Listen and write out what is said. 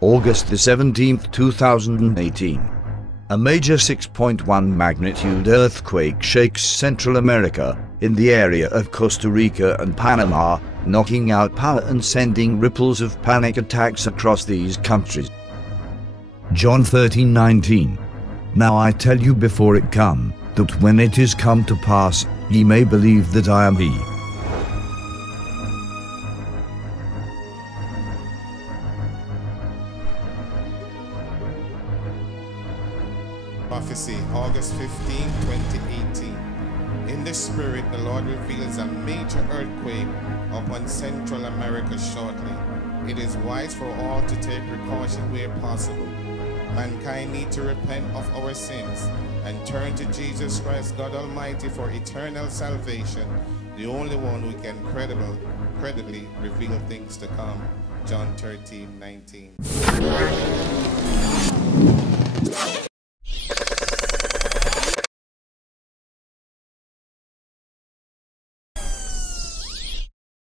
August the 17th, 2018. A major 6.1 magnitude earthquake shakes Central America, in the area of Costa Rica and Panama, knocking out power and sending ripples of panic attacks across these countries. John 13:19. Now I tell you before it come, that when it is come to pass, ye may believe that I am he. Prophecy, August 15, 2018. In the spirit, the Lord reveals a major earthquake upon Central America shortly. It is wise for all to take precaution where possible. Mankind need to repent of our sins and turn to Jesus Christ, God Almighty, for eternal salvation, the only one who can credibly reveal things to come. John 13:19.